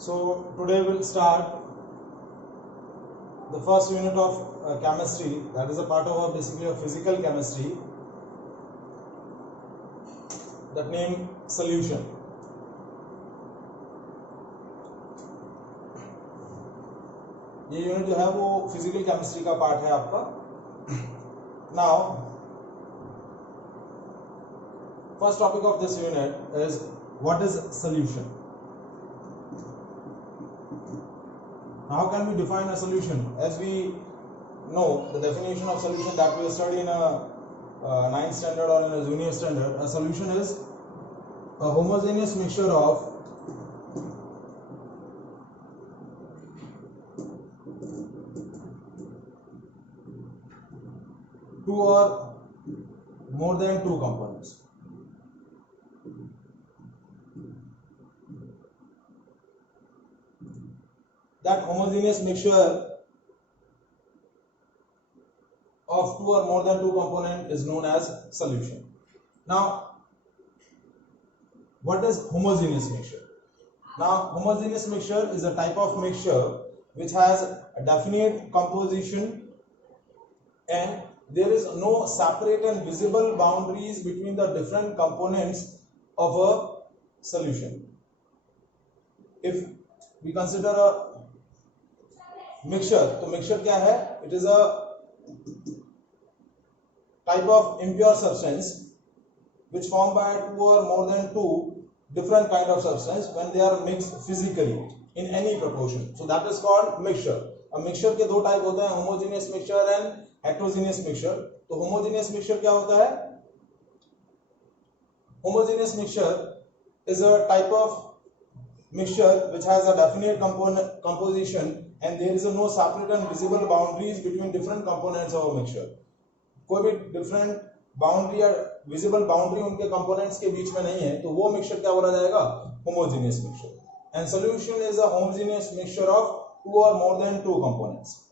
So today we'll start the first unit of chemistry, that is a part of basically a physical chemistry, that name solution. ये यूनिट जो है वो physical chemistry का पार्ट है आपका. Now first topic of this unit is what is solution. How can we define a solution? As we know, the definition of solution that we study in a 9th standard or in a junior standard, a solution is a homogeneous mixture of two or more than two components. That homogeneous mixture of two or more than two components is known as solution. Now, what is homogeneous mixture? Now, homogeneous mixture is a type of mixture which has a definite composition and there is no separate and visible boundaries between the different components of a solution. If we consider a mixture, तो mixture क्या है? It is a type of impure substance which formed by two or more than two different kind of substance when they are mixed physically in any proportion. So that is called mixture. अब mixture के दो type होते हैं, homogeneous mixture and heterogeneous mixture. तो homogeneous mixture क्या होता है? Homogeneous mixture is a type of mixture which has a definite composition and there is no separate and visible boundaries between different components of a mixture. कोई भी different boundary या visible boundary उनके components के बीच में नहीं है, तो वो mixture क्या बोला जाएगा? Homogeneous mixture. And solution is a homogeneous mixture of two or more than two components.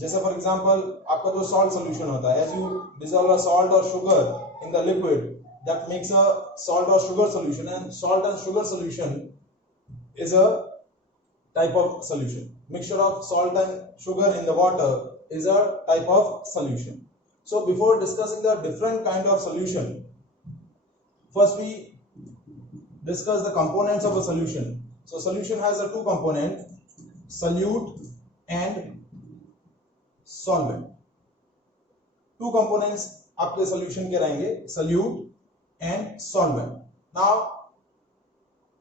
जैसे for example आपका जो salt solution होता है, as you dissolve a salt or sugar in the liquid, that makes a salt or sugar solution, and salt and sugar solution is a type of solution. Mixture of salt and sugar in the water is a type of solution. So before discussing the different kind of solution, first we discuss the components of a solution. So solution has a two component, solute and solvent. Two components आपके solution के रहेंगे, solute and solvent. Now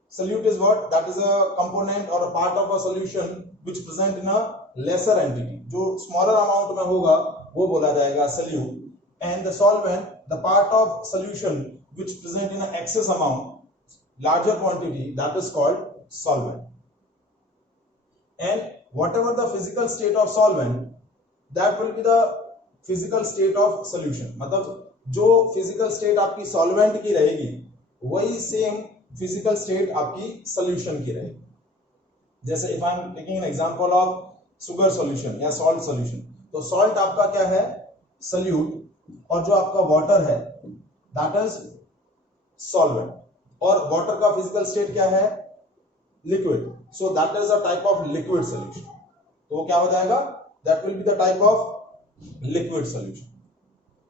solute is what? That is a component or a part of a solution which present in a lesser entity. जो smaller amount में होगा वो बोला जाएगा solute. And the solvent, the part of solution which present in an excess amount, larger quantity, that is called solvent. And whatever the physical state of solvent, that will be the physical state of solution. मतलब जो physical state आपकी solvent की रहेगी वही same physical state आपकी solution की रहेगी. जैसे if I am taking an example of sugar solution या salt solution, तो salt आपका क्या है? Solute. और जो आपका water है that is solvent. और water का physical state क्या है? Liquid. So that is a type of liquid solution. तो वो क्या हो जाएगा? That will be the type of liquid solution.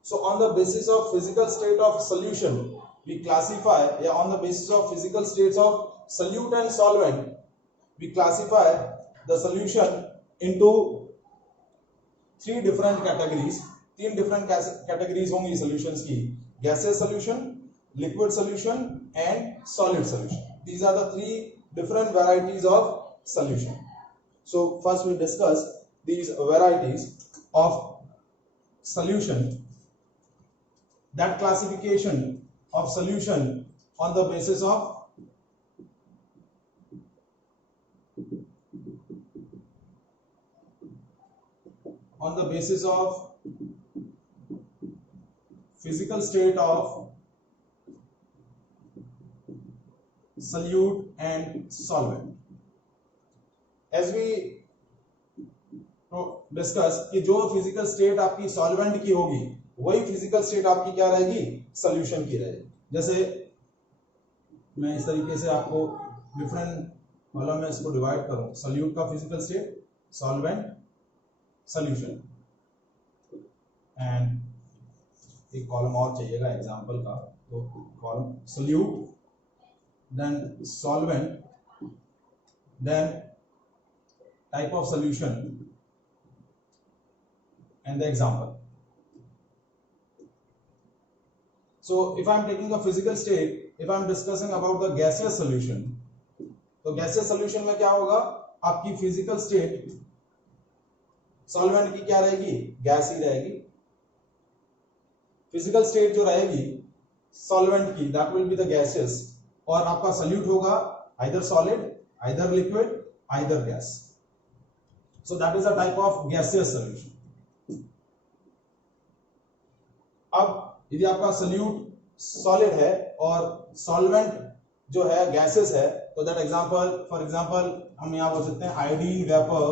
So on the basis of physical state of solution, we classify, on the basis of physical states of solute and solvent, we classify the solution into three different categories. तीन different categories होंगी solutions की: gaseous solution, liquid solution and solid solution. These are the three different varieties of solution. So first we discuss these varieties of solution. That classification of solution on the basis of physical state of solute and solvent. As we discuss कि जो physical state आपकी solvent की होगी वही physical state आपकी क्या रहेगी? Solution की रहेगी. जैसे मैं इस तरीके से आपको डिफरेंट कॉलम में इसको डिवाइड करूं, सॉल्यूट का physical state, solvent, solution, and एक कॉलम और चाहिएगा एग्जांपल का, तो column solute, then solvent, then type of solution and the example. So if I am taking a physical state, if I am discussing about the gaseous solution, तो gaseous solution में क्या होगा, आपकी physical state solvent की क्या रहेगी, गैस ही रहेगी. physical state जो रहेगी solvent की, that will be the gaseous, और आपका solute होगा either solid, either liquid, either gas. So that is a type of gaseous solution. अब यदि आपका solute solid है और solvent जो है gaseous है, तो that example, for example हम यहाँ बोल सकते हैं iodine vapor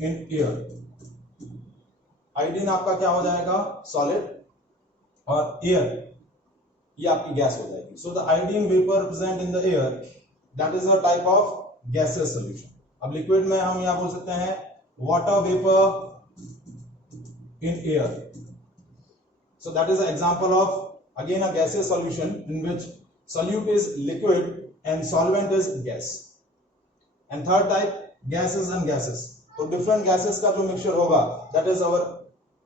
in air. iodine आपका क्या हो जाएगा, solid, और air ये आपकी गैस हो जाएगी. So the iodine vapor present in the air, that is a type of gaseous solution. अब लिक्विड में हम यहां बोल सकते हैं water vapor in air. So that is an example of again a gaseous solution in which solute is liquid and solvent is gas. And third type, gases and gases. तो different gases का जो mixture होगा, that is our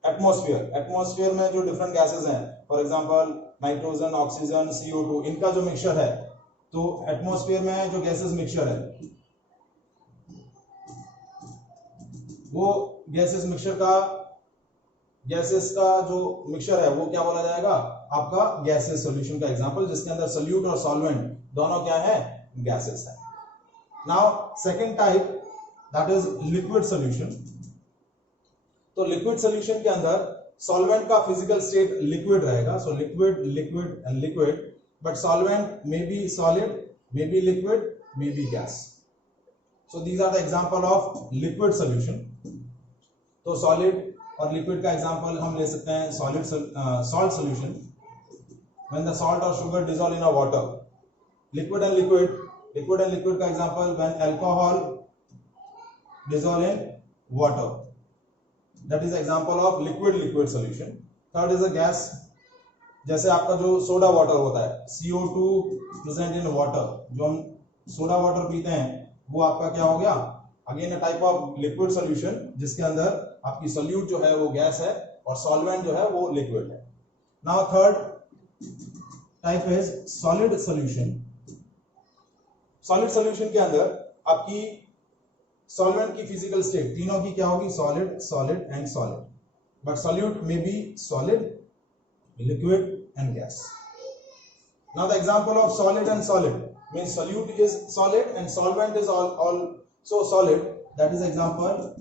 atmosphere. Atmosphere में जो different gases हैं, for example nitrogen, oxygen, CO2, इनका जो mixture है, तो एटमॉस्फेयर में जो गैसेस मिक्सचर है, वो गैसेस का जो मिक्सचर है वो क्या बोला जाएगा, आपका गैसेस सॉल्यूशन का एग्जांपल, जिसके अंदर सॉल्यूट और सॉल्वेंट दोनों क्या है, गैसेस है. Now second type, that is liquid solution. तो लिक्विड सॉल्यूशन के अंदर सॉल्वेंट का फिजिकल स्टेट लिक्विड रहेगा. So liquid, liquid and liquid, but solvent may be solid, may be liquid, may be gas. So these are the example of liquid solution. तो solid और liquid का example हम ले सकते हैं solid salt solution. When the salt or sugar dissolve in a water. Liquid and liquid का example when alcohol dissolve in water. That is example of liquid solution. Third is a gas. जैसे आपका जो soda water होता है, CO2 present in water, जो हम soda water पीते हैं वो आपका क्या हो गया, again a type of liquid solution, जिसके अंदर आपकी सॉल्यूट जो है वो गैस है और सॉल्वेंट जो है वो लिक्विड है. Now third type is solid solution. Solid solution के अंदर आपकी सॉल्वेंट की फिजिकल स्टेट तीनों की क्या होगी, solid, solid and solid, but solute में बी solid, liquid and gas. Now the example of solid and solid means solute is solid and solvent is also solid. That is example.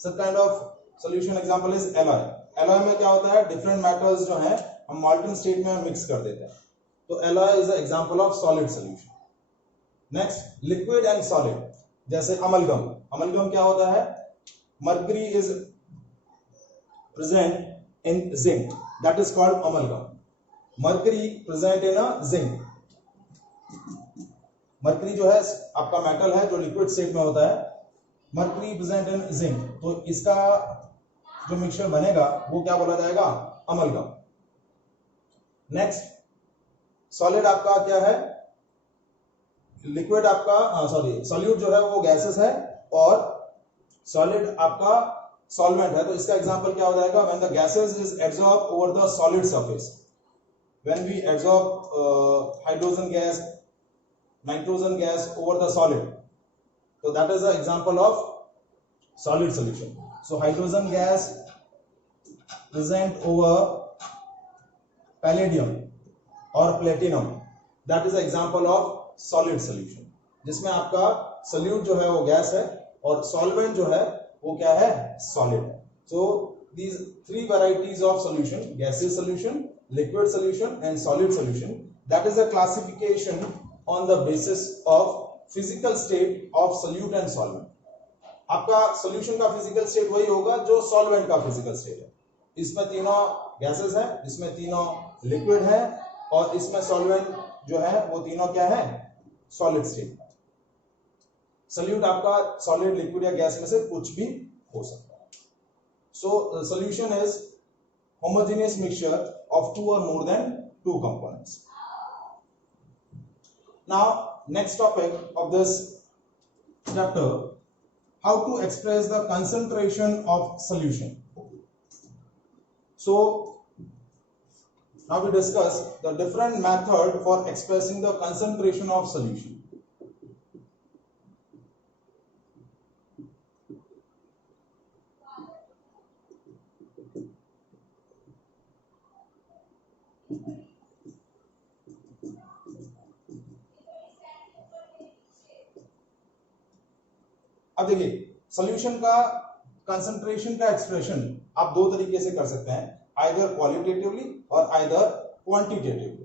Such kind of solution example is alloy. Alloy में क्या होता है, different metals जो हैं हम molten state में mix कर देते हैं, तो alloy is an example of solid solution. Next, liquid and solid. जैसे amalgam. Amalgam क्या होता है, mercury is present in zinc, that is called amalgam. Mercury present in a zinc. Mercury जो है आपका मेटल है जो लिक्विड स्टेट में होता है, mercury present in zinc, तो इसका जो मिक्सचर बनेगा वो क्या बोला जाएगा, amalgam. नेक्स्ट, सॉलिड आपका क्या है, लिक्विड आपका सॉल्यूट जो है वो गैसेस है और सॉलिड आपका सॉल्वेंट है, तो इसका एग्जांपल क्या हो जाएगा, when the gases is absorb over the solid surface. When we absorb hydrogen gas, nitrogen gas over the solid, so that is the example of solid solution. So hydrogen gas present over palladium or platinum, that is the example of solid solution, जिसमें आपका solute जो है वो गैस है और solvent जो है वो क्या है, solid है. So these three varieties of solution, gaseous solution, liquid solution and solid solution, that is a classification on the basis of physical state of solute and solvent. आपका solution का physical state वही होगा जो solvent का physical state है. इसमें तीनों gases है, इसमें तीनों liquid है और इसमें solvent जो है वो तीनों क्या है, solid state. सोल्यूट आपका सॉलिड, लिक्विड या गैस में से कुछ भी हो सकता है. So solution is homogeneous mixture of two or more than two components. Now next topic of this chapter, how to express the concentration of solution. So now we discuss the different method for expressing the concentration of solution. अब देखिए सॉल्यूशन का कंसंट्रेशन का एक्सप्रेशन आप दो तरीके से कर सकते हैं, आइदर क्वालिटेटिवली और either quantitatively.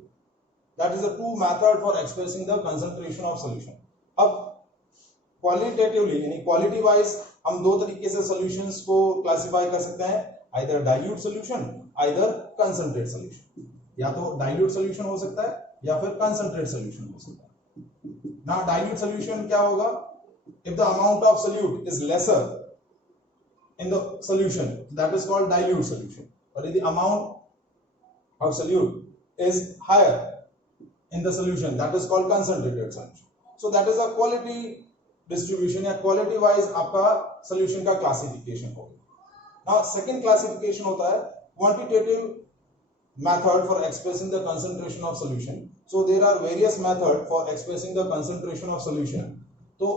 That is the two method for expressing the concentration of solution. अब क्वालिटेटिवली यानी क्वालिटी वाइज हम दो तरीके से सॉल्यूशंस को क्लासिफाई कर सकते हैं, either dilute solution, either concentrate solution. या तो डाइल्यूट सॉल्यूशन हो सकता है या फिर कंसंट्रेट सॉल्यूशन हो सकता है. ना डाइल्यूट सॉल्यूशन क्या होगा, if the amount of solute is lesser in the solution, that is called dilute solution. But if the amount of solute is higher in the solution, that is called concentrated solution. So that is a quality distribution या quality wise आपका solution का classification होगा. Now second classification होता है quantitative method for expressing the concentration of solution. So there are various method for expressing the concentration of solution. तो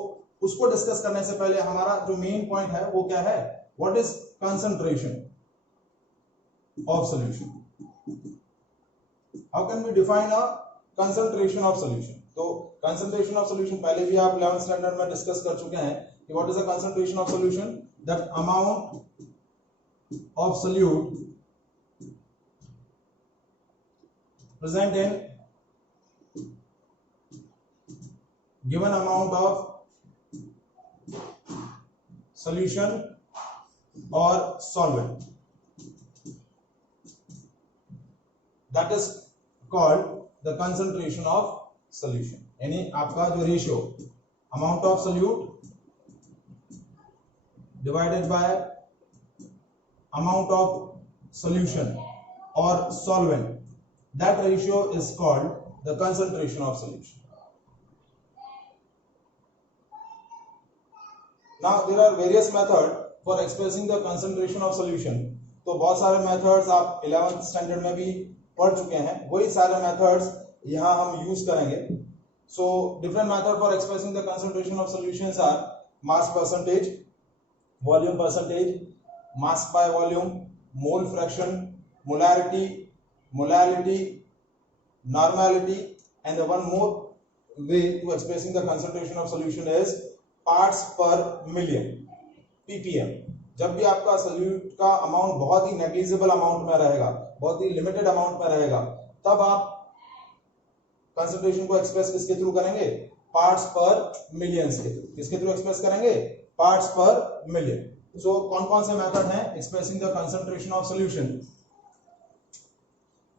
उसको डिस्कस करने से पहले हमारा जो मेन पॉइंट है वो क्या है, what is concentration of solution. How can we define a concentration of solution. तो कंसंट्रेशन ऑफ सॉल्यूशन पहले भी आप 11th स्टैंडर्ड में डिस्कस कर चुके हैं कि what is the concentration of solution, that amount of solute present in given amount of solution or solvent, that is called the concentration of solution. यानी आपका जो ratio amount of solute divided by amount of solution or solvent, that ratio is called the concentration of solution. Now there are various method for expressing the concentration of solution. तो बहुत सारे methods आप 11th standard में भी पढ़ चुके हैं, वही सारे methods यहाँ हम use करेंगे. So different method for expressing the concentration of solutions are mass percentage, volume percentage, mass by volume, mole fraction, molarity, molality, normality, and the one more way to expressing the concentration of solution is parts per million, ppm. जब भी आपका सॉल्यूट का अमाउंट बहुत ही negligible amount में रहेगा, बहुत ही limited amount में रहेगा, तब आप कंसंट्रेशन को एक्सप्रेस किसके थ्रू करेंगे, पार्ट्स पर मिलियंस के थ्रू. किसके थ्रू एक्सप्रेस करेंगे, पार्ट्स पर मिलियन. सो कौन कौन से मेथड हैं expressing the concentration of solution.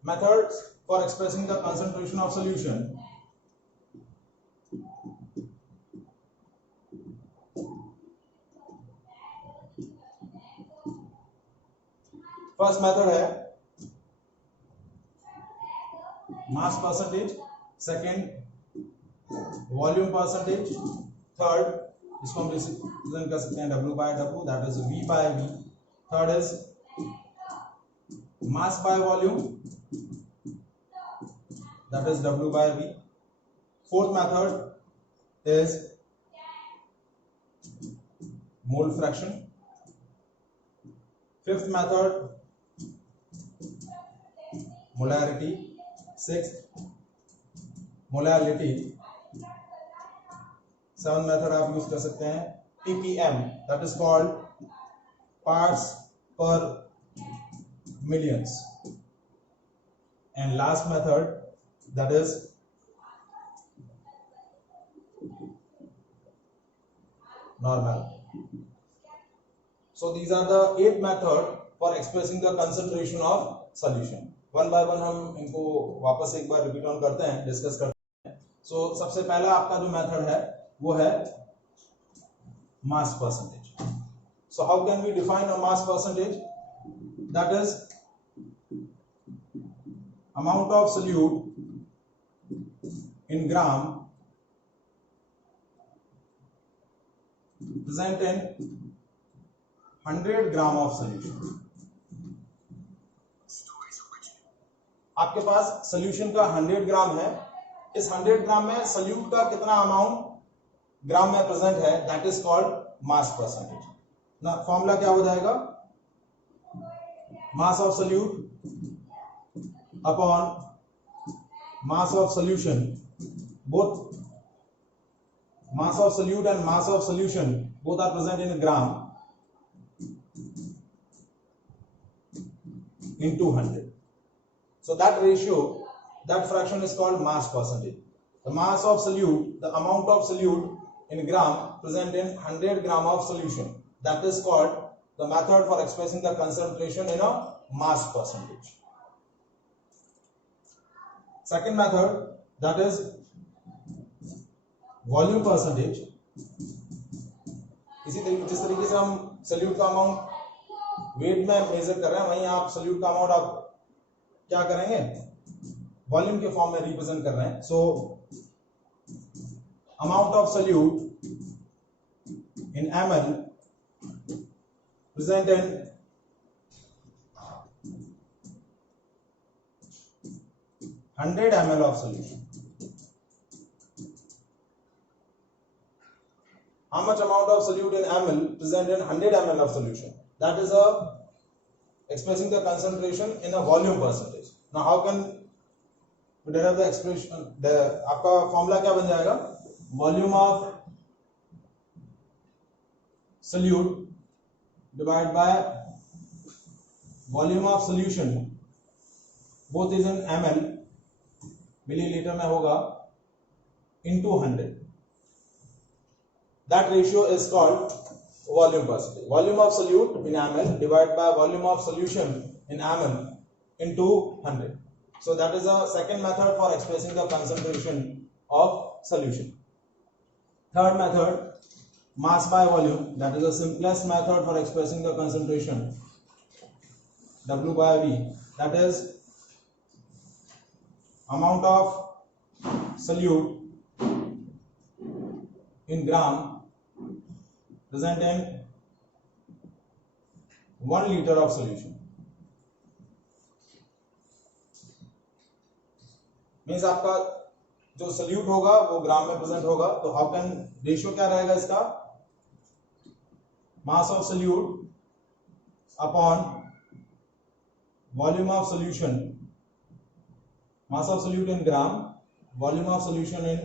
Methods for expressing the concentration of solution. First method है mass percentage, second volume percentage, third इसको हम रिप्रेजेंट कर सकते हैं W by W, that is V by V. Third is mass by volume, that is W by V. Fourth method is mole fraction. Fifth method molarity, sixth molality. Seven method आप यूज कर सकते हैं ppm, that is called parts per millions. And last method, that is normal. So these are the 8 method for expressing the concentration of solution. One by one हम इनको वापस एक बार repeat on करते हैं, डिस्कस करते हैं. सो सबसे पहला आपका जो मेथड है वो है mass percentage. So how can we define a mass percentage? That is amount of solute in gram present in 100 gram of solution. आपके पास सोल्यूशन का 100 ग्राम है. इस 100 ग्राम में सोल्यूट का कितना अमाउंट ग्राम में प्रेजेंट है, that is called mass percentage. ना फॉर्मूला क्या हो जाएगा? मास of solute upon mass of solution. Both mass of solute and mass of solution both are present in gram into 100. So that ratio, that fraction is called mass percentage. The mass of solute, the amount of solute in gram present in 100 gram of solution, that is called the method for expressing the concentration in a mass percentage. Second method, that is volume percentage. इसी तरीके जिस तरीके से हम सोल्यूट का amount wait में मेजर कर रहे हैं, वहीं आप सोल्यूट का अमाउंट आप क्या करेंगे, वॉल्यूम के फॉर्म में रिप्रेजेंट कर रहे हैं. So amount of solute in ml present in 100 ml of solution. How much amount of solute in ml present in 100 ml of solution? That is expressing the concentration in a volume percentage. Now how can we derive the expression? आपका फॉर्मूला क्या बन जाएगा? Volume of solute divided by volume of solution, both is in ml, millilitre में होगा, into 100. That ratio is called volume percentage. Volume of solute in ml divided by volume of solution in ml into 100. So that is a second method for expressing the concentration of solution. Third method, mass by volume. That is the simplest method for expressing the concentration, W by V. That is amount of solute in gram present in 1 liter of solution. Means आपका जो सोल्यूट होगा वो ग्राम में प्रेजेंट होगा. तो how can ratio क्या रहेगा इसका? Mass of solute upon volume of solution. Mass of solute in gram, volume of solution in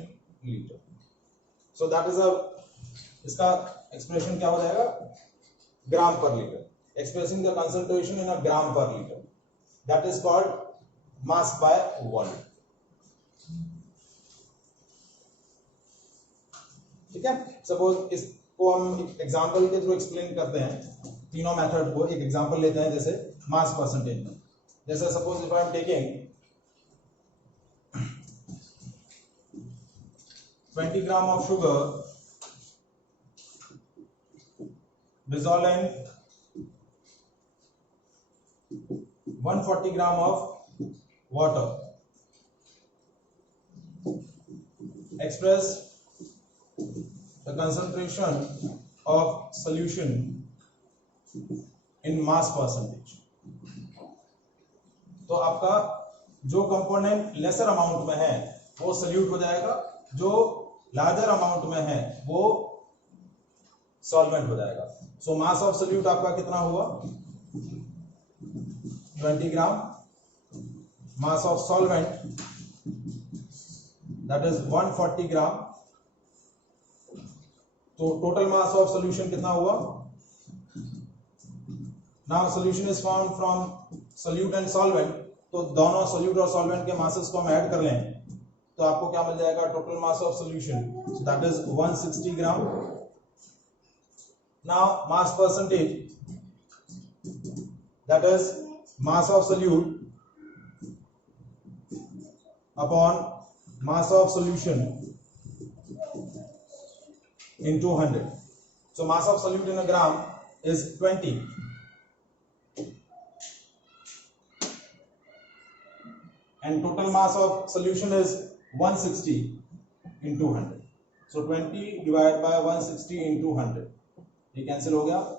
litre. So that is इसका एक्सप्रेशन क्या हो जाएगा? Gram per litre. Expressing the concentration in a gram per litre, that is called mass by volume. ठीक है. सपोज इसको हम एग्जांपल के थ्रू एक्सप्लेन करते हैं, तीनों मेथड को. एक एग्जांपल लेते हैं जैसे मास परसेंटेज में. जैसे suppose if I am taking 20 gram of sugar dissolved in 140 gram of water. Express the concentration of solution in mass percentage. तो आपका जो कंपोनेंट लेसर अमाउंट में है वो सोल्यूट हो जाएगा, जो लार्जर अमाउंट में है वो सॉल्वेंट हो जाएगा. सो मास ऑफ सोल्यूट आपका कितना हुआ? 20 gram. Mass of solvent that is 140 gram. तो टोटल मास ऑफ सोल्यूशन कितना हुआ? Now solution is found from solute and solvent. तो दोनों सोल्यूट और सॉल्वेंट के मासेस को हम ऐड कर लें तो आपको क्या मिल जाएगा? Total mass of solution, so that is 160 gram. Now mass percentage, that is mass of solute upon mass of solution into 100. So mass of solute in a gram is 20. And total mass of solution is 160 into 100. So 20 divided by 160 into 100. ये cancel हो गया.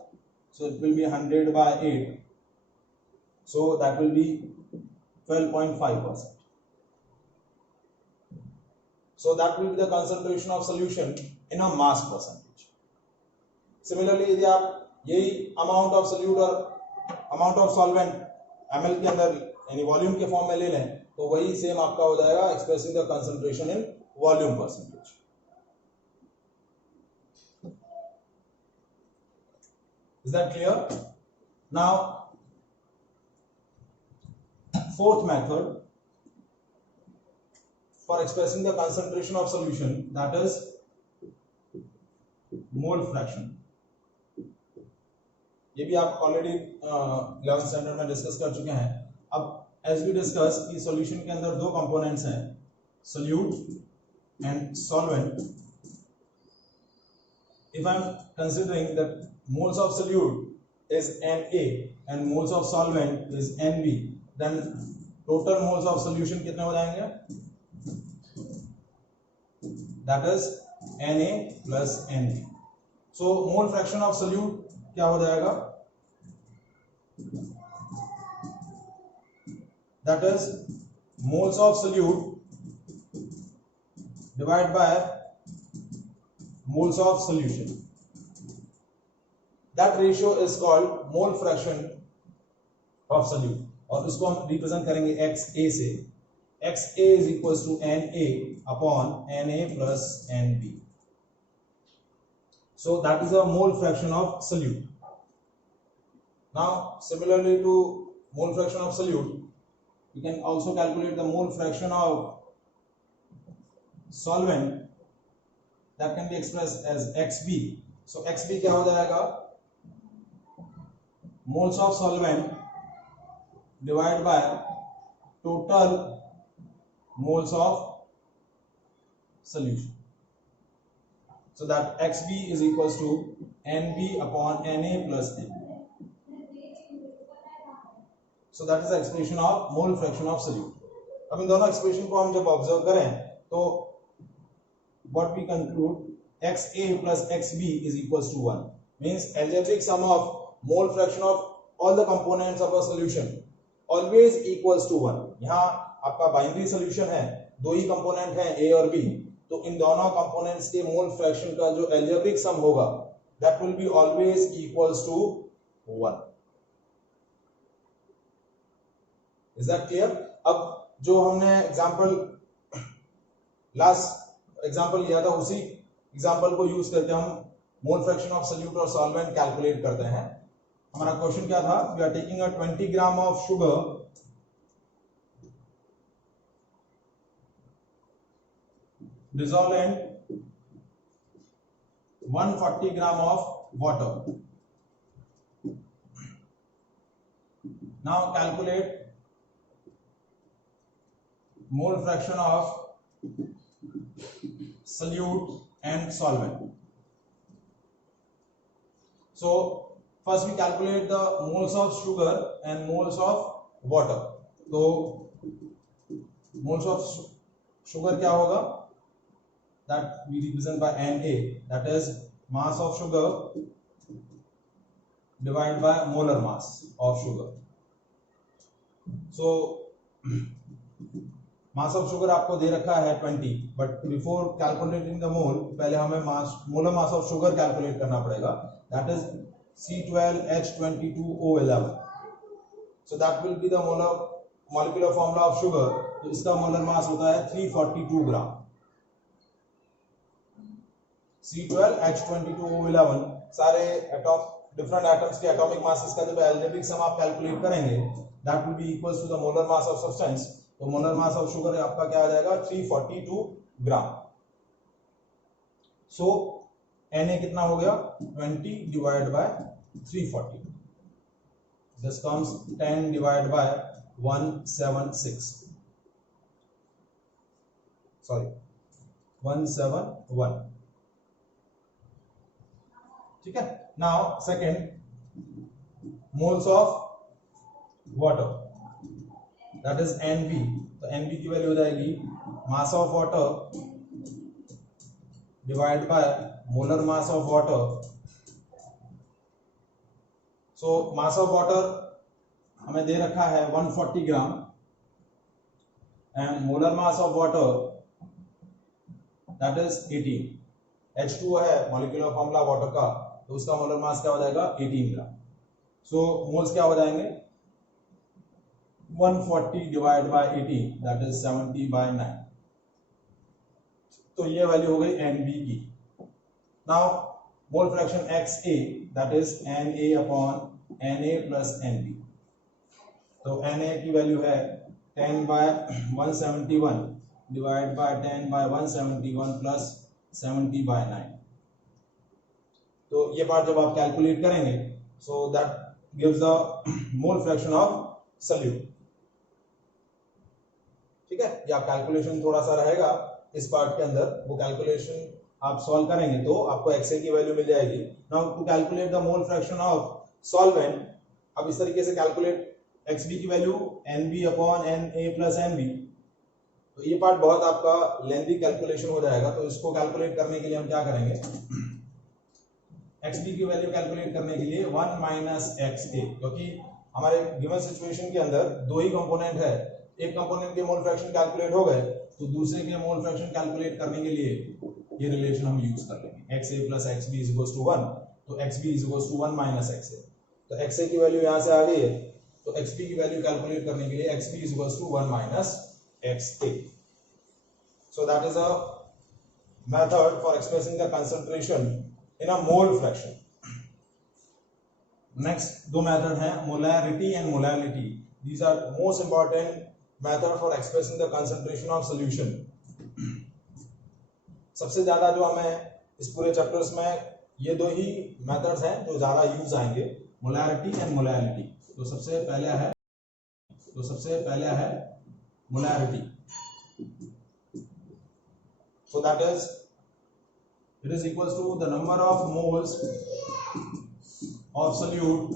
So it will be 100 by 8. So that will be 12.5%. So that will be the concentration of solution in a mass percentage. Similarly, यदि आप यही amount of solute और amount of solvent ml के अंदर यानी वॉल्यूम के फॉर्म में ले लें तो वही सेम आपका हो जाएगा expressing the concentration in volume percentage. Is that clear? Now, fourth method for expressing the concentration of solution, that is mole fraction. ये भी आप ऑलरेडी 11th स्टैंडर्ड में डिस्कस कर चुके हैं. अब एज वी डिस्कस कि सॉल्यूशन के अंदर दो कंपोनेंट्स हैं, solute and solvent. If I am considering that moles of solute is Na and moles of solvent is Nb, then total moles of solution कितने हो जाएंगे? That is Na plus Nb. So mole fraction of solute क्या हो जाएगा? That is moles of solute divided by moles of solution. That ratio is called mole fraction of solute और इसको हम रिप्रेजेंट करेंगे XA से. XA is equals to Na upon Na plus Nb. So that is a mole fraction of solute. Now similarly to mole fraction of solute, you can also calculate the mole fraction of solvent. That can be expressed as XB. So XB क्या हो जाएगा? Moles of solvent divided by total moles of solution. So that XB is equals to NB upon Na plus N. So that is the expression of mole fraction of solute. अब इन दोनों एक्सप्रेशन को हम जब ऑब्जर्व करें तो what we conclude, XA plus XB is equals to 1. Means algebraic sum of mole fraction of all the components of a solution always equals to 1. यहाँ आपका binary solution है, दो ही कंपोनेंट हैं A और B, तो इन दोनों कंपोनेंट्स के मोल फ्रैक्शन का जो algebraic sum होगा that will be always equals to 1. Is that clear? अब जो हमने एग्जांपल लास्ट एग्जांपल लिया था उसी एग्जांपल को यूज करके हम मोल फ्रैक्शन ऑफ सोल्यूट और सॉल्वेंट कैलकुलेट करते हैं. हमारा क्वेश्चन क्या था? We are taking a 20 gram of sugar dissolved in 140 gram of water. Now calculate mole fraction of solute and solvent. So first we calculate the moles of sugar and moles of water. तो moles of sugar क्या होगा? That we represent by Na, that is mass of sugar divided by molar mass of sugar. So mass of sugar आपको दे रखा है 20, but before calculating the mole पहले हमें molar mass of sugar calculate करना पड़ेगा. That is C12H22O11. So that will be the molecular formula of sugar. तो इसका molar mass होता है 342 ग्राम. C12H22O11 सारे डिफरेंट एटम्स के एटॉमिक मासेस का जब एल्जेब्रिक सम आप कैलकुलेट करेंगे that will be equals to the molar mass of substance. तो मोलर मास ऑफ शुगर आपका क्या आ जाएगा? 342 ग्राम. सो Na कितना हो गया? 20 divide bye 340. This comes 10 divide by 176. सॉरी 171. ठीक है। Now second, moles of water that is NB। तो NB की वैल्यू हो जाएगी mass of water divide by molar mass of water. So mass of water हमें दे रखा है 140 gram and molar mass of water that is 18। H2O है मॉलिक्यूलर फॉर्मूला वाटर का, तो उसका मोलर मास क्या हो जाएगा 18 ग्राम। सो मोल्स क्या हो जाएंगे 140 डिवाइड बाय 18 दैट इज 70/9। तो ये वैल्यू हो गई NB की। Now mole fraction XA that is Na upon Na plus NB। तो Na की वैल्यू है 10/171 डिवाइड बाय 10/171 प्लस 70/9। तो ये पार्ट जब आप कैलकुलेट करेंगे so that gives the mole fraction of solute. ठीक है, या कैलकुलेशन थोड़ा सा रहेगा इस पार्ट के अंदर, वो कैलकुलेशन आप सॉल्व करेंगे तो आपको XA की वैल्यू मिल जाएगी। Now to calculate the mole fraction of solvent, अब इस तरीके से कैलकुलेट XB की value NB upon Na plus NB। तो ये पार्ट बहुत आपका लेंथी कैलकुलेशन हो जाएगा, तो इसको कैलकुलेट करने के लिए हम क्या करेंगे, XB की वैल्यू कैलकुलेट करने के लिए 1 माइनस XA, क्योंकि हमारे गिवन सिचुएशन के अंदर दो ही कंपोनेंट है, एक कंपोनेंट के मोल फ्रैक्शन कैलकुलेट हो गए तो दूसरे के मोल फ्रैक्शन कैलकुलेट करने के लिए ये रिलेशन हम यूज कर लेंगे, XA plus XB is equals to 1। तो XB is equals to 1 minus XA। तो XA की वैल्यू यहां से आ गई है, तो XB की वैल्यू कैलकुलेट करने के लिए XB is equals to 1 minus XA। So that is a method for expressing the concentration in a mole fraction. Next दो मेथड हैं molarity and molality. These are most important method for expressing the concentration of solution. सबसे ज्यादा जो हमें इस पूरे चैप्टर्स में ये दो ही मेथड्स हैं जो ज्यादा यूज आएंगे, molarity and molality। तो सबसे पहले है molarity। So that is, it is equals to the number of moles of solute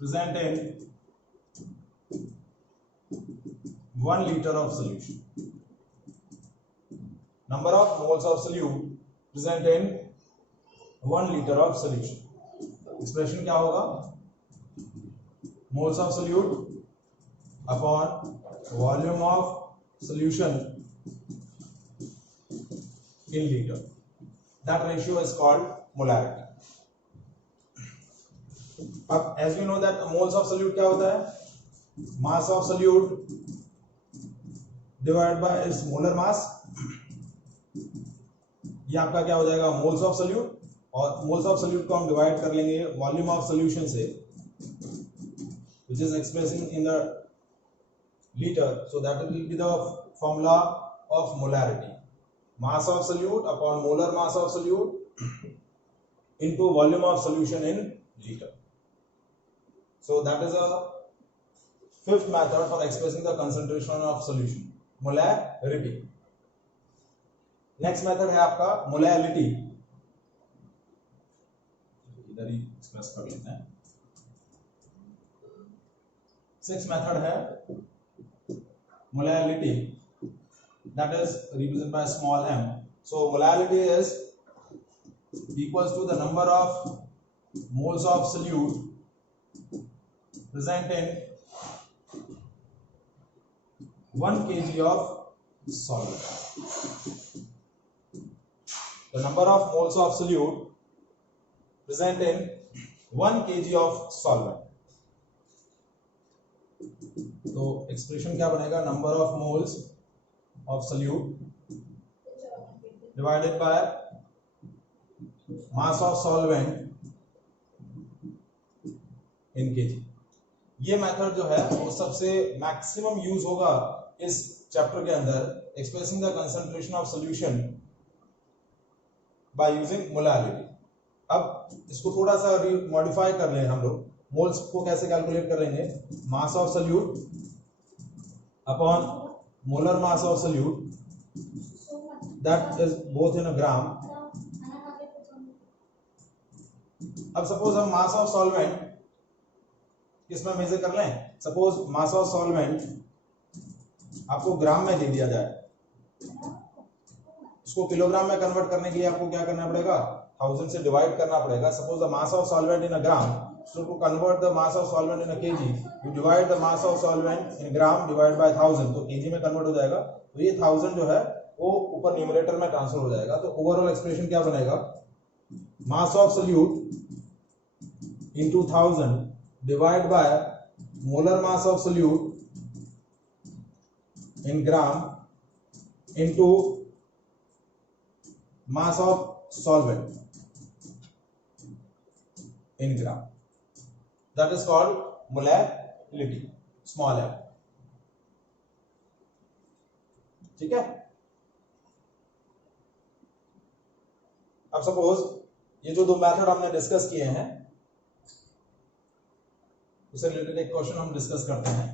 present in 1 liter of solution. Number of moles of solute present in 1 liter of solution. Expression क्या होगा, moles of solute upon volume of solution in liter. That ratio is called molarity. अब as you know that moles of solute क्या होता है, mass of solute divided by its molar mass। ये आपका क्या हो जाएगा moles of solute, और moles of solute को हम डिवाइड कर लेंगे volume of solution से, which is expressing in the liter। So that will be the formula of molarity, mass of solute upon molar mass of solute into volume of solution in liter। So that is a fifth method for expressing the concentration of solution, molarity। Next method है आपका मोलैलिटी, इधर ही एक्सप्रेस कर लेते हैं। Six method है molality, that is represented by small m। So molality is equals to the number of moles of solute present in 1 kg of solvent। The number of moles of solute present in 1 kg of solvent। तो एक्सप्रेशन क्या बनेगा, number of moles of solute divided by mass of solvent in kg। ये मेथड जो है वो सबसे maximum use होगा इस चैप्टर के अंदर, expressing the concentration of solution by using molality. अब इसको थोड़ा सा मॉडिफाई कर लें हम लोग, मोल्स को कैसे कैलकुलेट कर लेंगे, मास of solute upon molar mass of solute that is both in a gram अब सपोज हम मास ऑफ सॉल्वेंट किसमें मेजर कर लें, सपोज मास ऑफ सॉल्वेंट आपको ग्राम में दे दिया जाए, उसको किलोग्राम में कन्वर्ट करने के लिए आपको क्या करना पड़ेगा, 1000 से डिवाइड करना पड़ेगा। Suppose the mass of solvent in a gram, so to convert the mass of solvent in a kg you divide the mass of solvent in gram divided by 1000, तो kg में कन्वर्ट हो जाएगा। तो ये 1000 जो है वो ऊपर न्यूमरेटर में ट्रांसफर हो जाएगा। तो ओवरऑल एक्सप्रेशन क्या बनेगा, मास of solute into 1000 divide by molar mass of solute in gram into mass of solvent in gram, that is called molality, small m। ठीक है। अब सपोज ये जो दो मेथड हमने डिस्कस किए हैं उससे रिलेटेड एक क्वेश्चन हम डिस्कस करते हैं।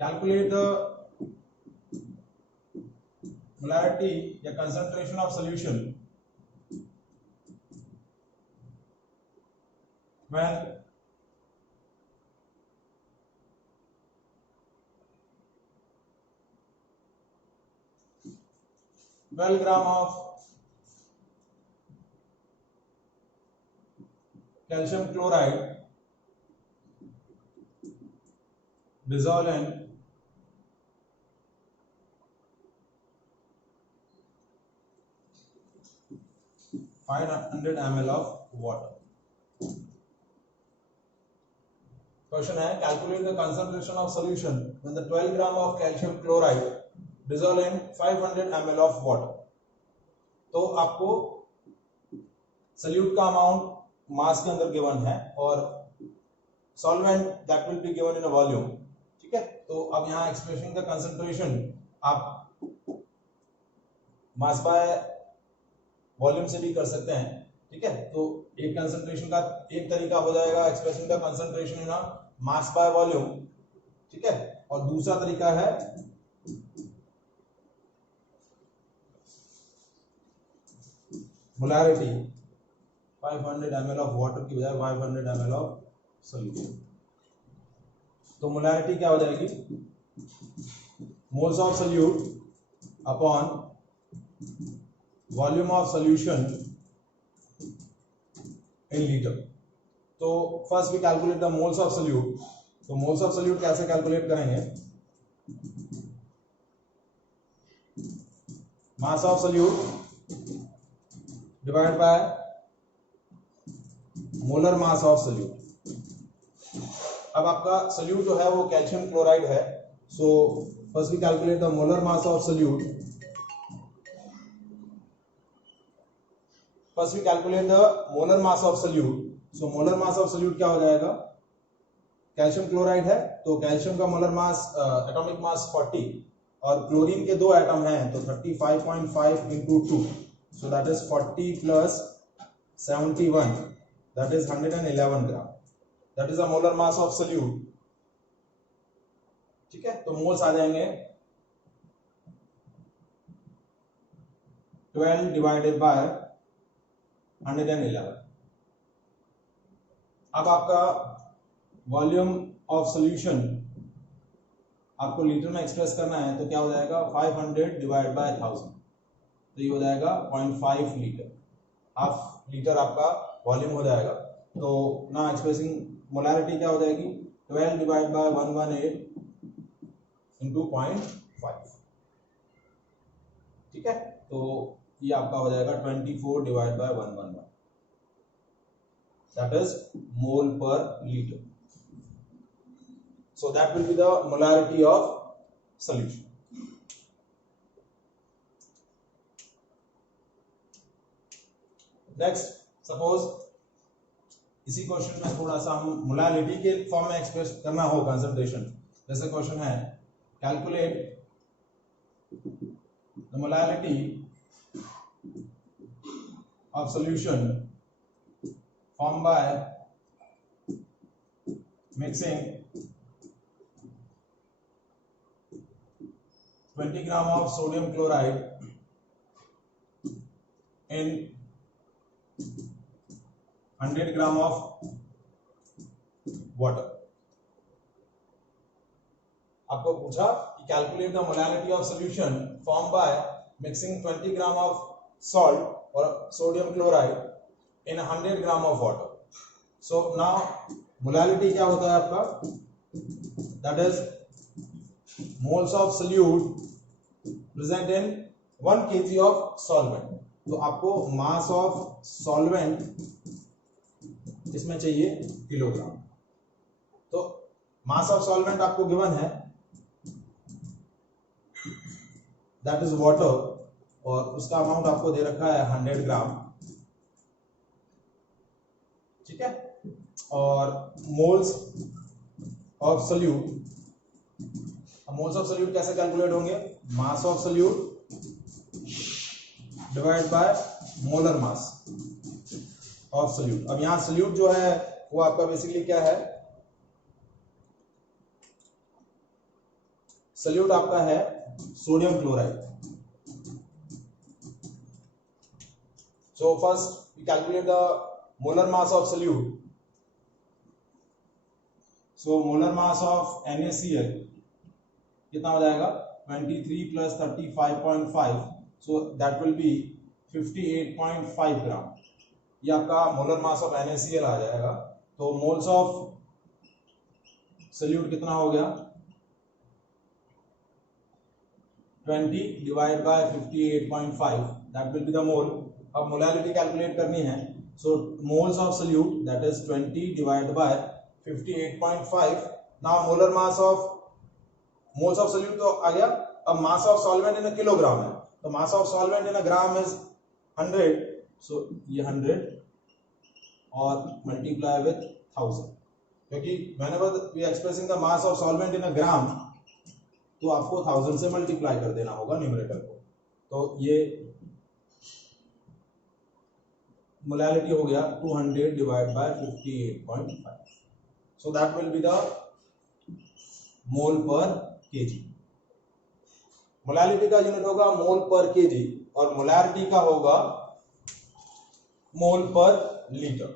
Calculate the molarity या concentration of solution when 12 gram of calcium chloride dissolved in 500 ml of water। Question है calculate the concentration of solution when the 12 gram of calcium chloride dissolve in 500 ml of water. तो आपको सॉल्यूट का अमाउंट मास के अंदर गिवन है और solvent that will be given in a volume. ठीक है। तो अब यहाँ एक्सप्रेशन का कंसंट्रेशन आप मास बाय वॉल्यूम से भी कर सकते हैं। ठीक है। तो एक कंसंट्रेशन का एक तरीका हो जाएगा एक्सप्रेशन का concentration in mass by volume. ठीक है। और दूसरा तरीका है मोलारिटी, 500 ml ऑफ वाटर की बजाय 500 ml ऑफ सॉल्यूशन। तो मोलारिटी क्या हो जाएगी, moles of solute upon volume of solution in litre. तो first we calculate the moles of solute. तो मोल्स ऑफ सॉल्यूट कैसे कैलकुलेट करेंगे, mass of solute divide by molar mass of solute. अब आपका सॉल्यूट जो है वो कैल्शियम क्लोराइड है। So first we calculate the molar mass of solute. First we calculate the molar mass of solute. So molar mass of solute क्या हो जाएगा, calcium chloride है तो कैल्शियम का मोलर मास एटॉमिक मास 40 और क्लोरीन के दो एटम हैं तो 35.5 into 2, so that is 40 plus 71, that is 111 gram, that is the molar mass of solute। ठीक है। तो मोल्स आ जाएंगे 12 डिवाइडेड बाय 111। अब आपका वॉल्यूम ऑफ सॉल्यूशन आपको लीटर में एक्सप्रेस करना है तो क्या हो जाएगा, 500 डिवाइड बाय 1000, तो ये हो जाएगा 0.5 लीटर, हाफ लीटर आपका वॉल्यूम हो जाएगा। तो ना एक्सप्रेसिंग मोलारिटी क्या हो जाएगी, 12 डिवाइड बाय 118 इंटू 0.5। ठीक है। तो ये आपका हो जाएगा 24 divide by 111, that is mole per liter। So that will be the molarity of solution। Next, suppose इसी क्वेश्चन में थोड़ा सा हम मोलारिटी के फॉर्म में एक्सप्रेस करना हो कंसंट्रेशन। जैसे क्वेश्चन है calculate the molarity of solution formed by mixing 20 gram of sodium chloride in 100 gram of water. आपको पूछा कि calculate the molality of solution form by mixing 20 gram of salt और sodium chloride in 100 gram of water. So now molality क्या होता है आपका, that is moles of solute present in 1 kg of solvent. तो आपको मास ऑफ सॉल्वेंट इसमें चाहिए किलोग्राम। तो मास ऑफ सॉल्वेंट आपको गिवन है, दैट इज वाटर, और उसका अमाउंट आपको दे रखा है 100 ग्राम, ठीक है। और moles of solute, moles of solute कैसे कैलकुलेट होंगे, मास of solute divide by molar mass of solute. अब यहां सोल्यूट जो है वो आपका बेसिकली क्या है, सोल्यूट आपका है sodium chloride. So first we calculate the molar mass of solute. So molar mass of NaCl कितना हो जाएगा, 23 plus 35.5, so that will be 58.5 gram. ये आपका मोलर मास ऑफ NaCl आ जाएगा। तो मोल्स ऑफ सोल्यूट कितना हो गया, 20 divide by 58.5, that will be the mole. अब मोलैलिटी कैलकुलेट करनी है, so moles of solute that is 20 divide by 58.5। Now molar mass of moles of solute तो आ गया। अब mass of solvent in kilogram है, तो mass of solvent in gram is 100, so ये 100 और मल्टीप्लाई विथ 1000, क्योंकि whenever we are expressing the mass of solvent in gram तो आपको 1000 से मल्टीप्लाई कर देना होगा न्यूमरेटर को। तो ये मोलैलिटी हो गया 200 divide by 58.5, so that will be the मोल पर केजी। मोलैलिटी का यूनिट होगा मोल पर केजी और मोलैरिटी का होगा मोल पर लीटर।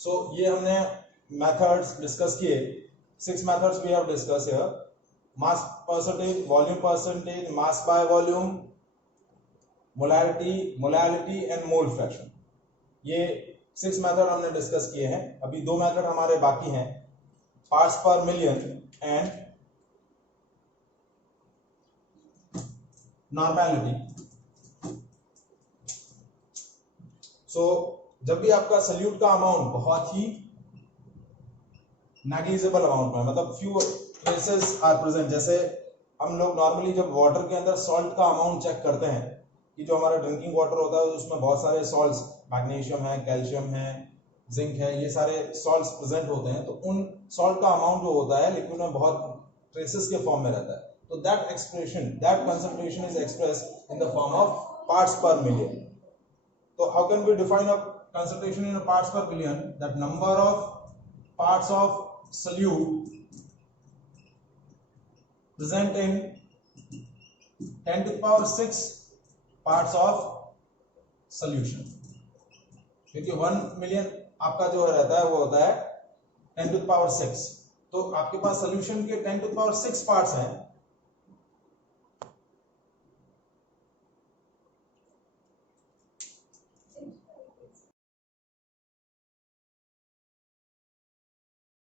सो ये हमने मेथड्स डिस्कस किए, 6 methods we have discuss here, mass percentage, volume percentage, mass by volume, molality and mole fraction. ये 6 मेथड हमने डिस्कस किए हैं। अभी 2 मेथड हमारे बाकी हैं, parts per million and normality. सो जब भी आपका सोल्यूट का अमाउंट बहुत ही नेग्लिजिबल अमाउंट में, मतलब फ्यू ट्रेसेस आर प्रेजेंट, जैसे हम लोग नॉर्मली जब वाटर के अंदर सॉल्ट का अमाउंट चेक करते हैं कि जो हमारा ड्रिंकिंग वाटर होता है उसमें बहुत सारे सॉल्ट्स, मैग्नीशियम है, कैल्शियम है, जिंक है, ये सारे सॉल्ट्स प्रेजेंट होते हैं, तो उन सॉल्ट का अमाउंट जो होता है लिक्विड में बहुत ट्रेसेस के फॉर्म में रहता है। तो that expression, that concentration is expressed in the form of parts per million. तो how can we define a concentration in parts per billion? That number of parts of solute present in 10 to the power 6 parts of solution, क्योंकि 1 मिलियन आपका जो रहता है वो होता है 10 to the power 6। तो आपके पास सोल्यूशन के 10 to the power 6 पार्ट्स हैं,